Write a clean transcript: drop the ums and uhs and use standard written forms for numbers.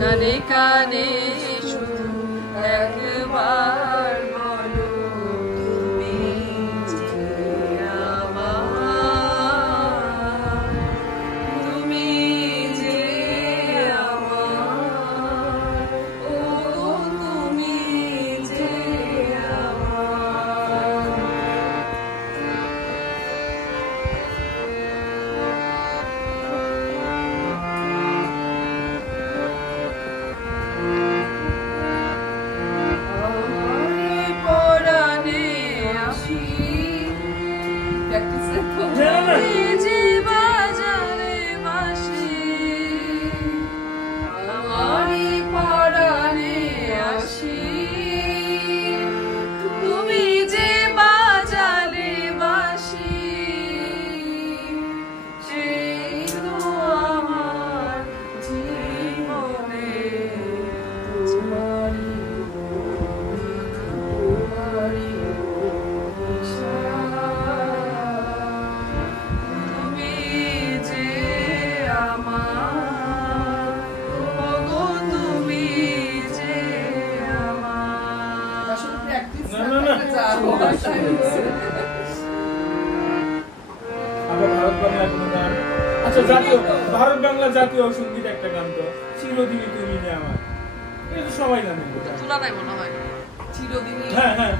কানে কানে শুধু একবার বলো তুমি যে আমার, তুমি যে আমার, ও তুমি যে আমার। ভারত বাংলা জাতীয় সঙ্গীত একটা গান তো চিরদিনই তুমি যে আমার, এটা সবাই জানে। তুলা নাই মনে হয় চিরদিনই। হ্যাঁ হ্যাঁ